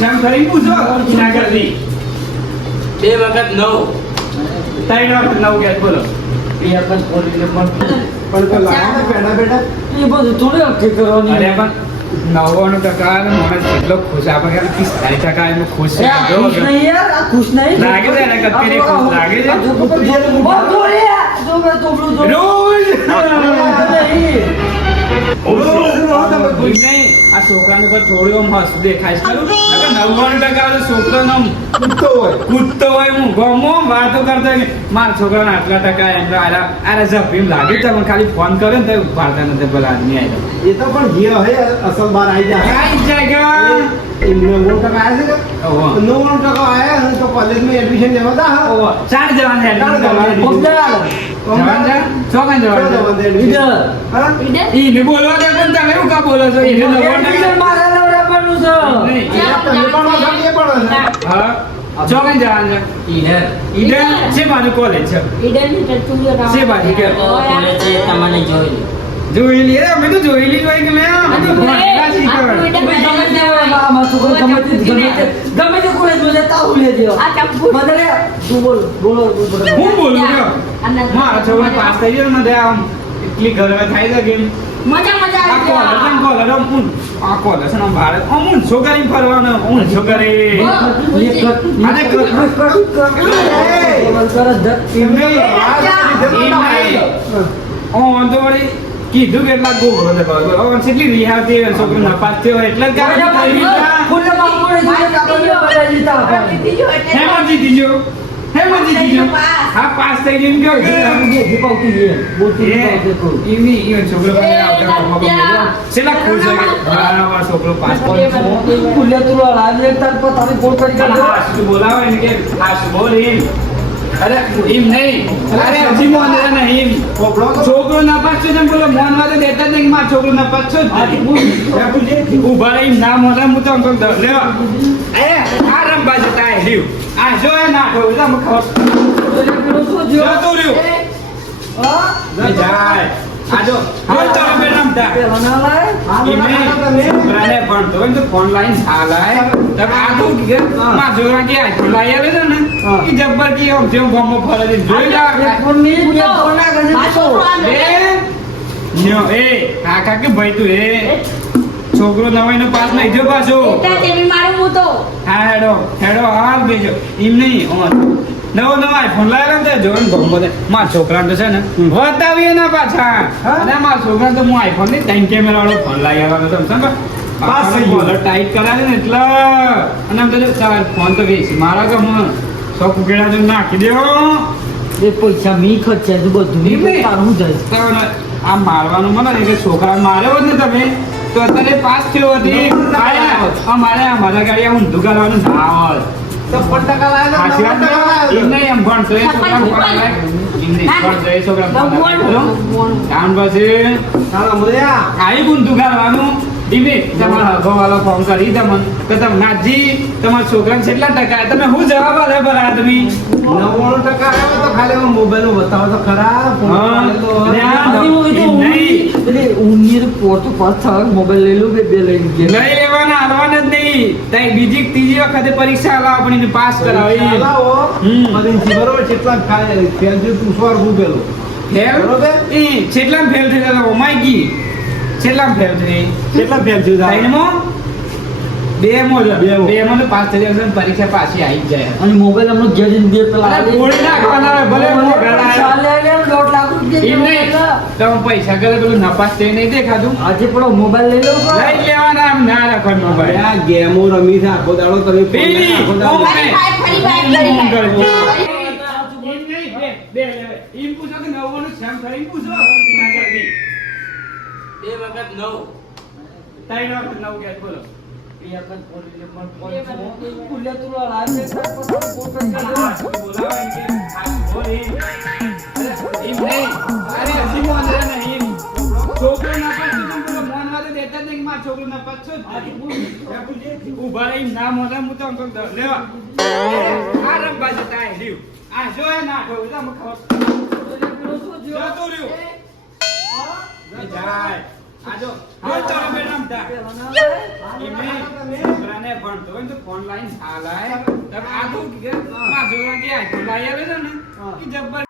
શેમ કરી પૂછો ના કરી 2 વખત 9 3 વખત 9 ગયા બોલો એ આપણે બોલીને પણ તો લાવો બેઠા બેઠા એ બધું થોડી અટકી કરવાની અરે પણ 99% મને કેટલો ખુશ આપણે કે 40% એમ ખુશ છે આ ખુશ નહીં યાર, આ ખુશ નહીં. લાગે છે એને કત્તીને ખુશ લાગે છે? બધું રે, જો બે તોબલું તો રોજ નહીં. નહીં આ છોકરાને પર થોડું આમ હસવું દેખાય છે ખરું? નકર 99% છોકરાનો આમ કૂદતો હોય હું ગમો વાતો કરતો હોય કે મારા છોકરાને આટલા ટકા એમ આરા જપીમ લાગે છે પણ ખાલી ફોન કરે ને તો ઉપાડતા નથી પેલા આદમી આવી એ તો પણ ગયો હે અસલ બાર આવી જાય જાય જાય એ 99% આયા છે કે ઓહો 99% આયા હું તો કોલેજમાં એડમિશન લેવા દા ઓહો ચાર જવાન છે ચાર જવાન. જવાન છે ચોકન જવાન છે ઈધર. હા ઈ ને બોલવા દે પણ તમે શું કા બોલો છો એને એડમિશન મારે લેવડાવવાનું છે. નહીં તમે પણ એ પણ હશે. હા ચોકન જવાન છે ઈધર. ઈડન છે મારું કોલેજ છે છે બાજુ કે તમને જોઈ જોઈ લે અમે તો જોઈ લી હોય કે મેં આ તો ભણતા શીખવા મારા છોકરો ગમે તે કોલેજમાં જતા હું લે દેવા. મને લે, તું બોલ, બોલો. હું બોલું છો મારા છોકરો પાસ થઈ ગયો ને આમ એટલી ગર્વ થાય છે કે આ કોલેજ આ કોલેજ ને ભારત અમુન છોકરી ફરવાનો અમુન છોકરી ઓન તો વળી કીધું કેટલા ગોળો છે બાબા ઓન કેટલી રિહાતી હોય છોકરો નપાસ થયો એટલે જ ગાડી થઈ હેમંત જીતી ગયો હા પાસ થઈ ગયો એમ કહો કે ઈની ઈ છોકરો પાસે આવતા મમ્મા છેલ્લા ખુશ છે કે મારા છોકરો પાસ બોલાવે ને કે આ બોલ એમ અરે એમ નહીં અરે હજી મોન રે નહીં છોકરો ના પાસ છો બોલો મોન વાળે દેતા જ નહીં કે મારો છોકરો ના પાસ છો ઉભા રહી ના મોને હું તો અંકલ દર લેવા એ આ રંબા જતા હે લીવ આ જો એ ના ખો જા મખ જો તો રહ્યો જાય આજો બોલ તો બે રમતા છોકરાને ભણતો હોય તો ફોન લાઈન હાલાય તબ આદુ કે માં જોરા કે આ ફોન લાઈ આવે છે ને કે જબ્બર કે ઓમ જેમ ગમો ફરે છે જોઈ જા ન્યો એ કાકા કે ભાઈ તું એ છોકરો નવાઈ નો પાસ નહીં જો પાછો હા હેડો હાલ બેજો એમ નહીં ઓન નવો આઈફોન લાવ્યો ને જોન ગમો દે મારા છોકરાને તો છે ને બતાવીએ ના પાછા અને મારા છોકરાને તો હું આઈફોન ની 3 કેમેરા વાળો ફોન લાવી આવવાનો તો સમજ પાસ થઈ ગયો ટાઈટ કરાવે ને એટલે અને આમ તો ચાલ ફોન તો વેચી મારા કે હું સો કુકેડા જો નાખી દેવો એ પૈસા મી ખર્ચ્યા છે બધું તારું જાય. આ મારવાનું મને એટલે છોકરાને માર્યો હોત ને તમે તો અત્યારે પાસ થયો હતી અમારા ગાડી ઊંધું કરવાનું ના હોત 56% લાયા સાચી વાત છે. એમ નહીં એમ ભણતો એ છોકરાને ફોન લાય. એમ નહીં ભણતો એ છોકરાને ફોન લાય. ત્યાર પછી ચાલો મોયા આવી ઊંધું કરવાનું ધીમે તમારા હગવાળો ફોન કરી તમને કે તમે નાજી તમારા છોકરાને કેટલા ટકા તમે શું જવાબ આલે પર આદમી 99% આવ્યો તો ખાલી મોબાઈલ બતાવો તો ખરા મોબાઈલ લઈ લો બે લઈને લઈ લેવાના હાલવાના જ નહીં તઈ બીજી ત્રીજી વખતે પરીક્ષા આલાવ પણ પાસ કરાવી બરોબર કેટલા ફેલ છે પૂછવા પેલો ફેલ બરોબર એ કેટલા ફેલ થઈ ગયા ઓમાઈ ગઈ કેટલા ફેલ થઈ કેટલા ફેલ છે ત્રણમાં બે માં તો પાસ થઈ જશે ને પરીક્ષા પાછી આવી જ જાય અને મોબાઈલ હમણાં ઘેર જઈને બે પેલા અરે ગોળી નાખવાના હોય, ભલે મોબાઈલ આવે. એમ નહીં તમે પૈસા કરે પેલું નપાસ થઈ નહીં દેખાતું આજે પેલો મોબાઈલ લઈ લો લઈ લેવાના આમ ના રાખવાનું મોબાઈલ આ ગેમો રમી છે આખો દાડો તમે પેલી આખો દાડો ઈમ પૂછો કે નવવાનું શેમ થઈ પૂછો ના કરવી 2 વખત 9 ત્રણ વખત નવ ગયા બોલો ઉભા રહી ના મોટા હું તો અંકલ દર લેવા આ રંબા જતા હે લીવ આ જો એ ના ખો જા મખ જો તો રહ્યો જાય આજો બોલ તો બે રમતા એમ નહીં છોકરાને ભણતો હોય ને તો ફોન લાઈન હાલાય. આ તો કે મારા જોડે કે આઈફોન લાવી આલે છે ને હા. એ જબ્બર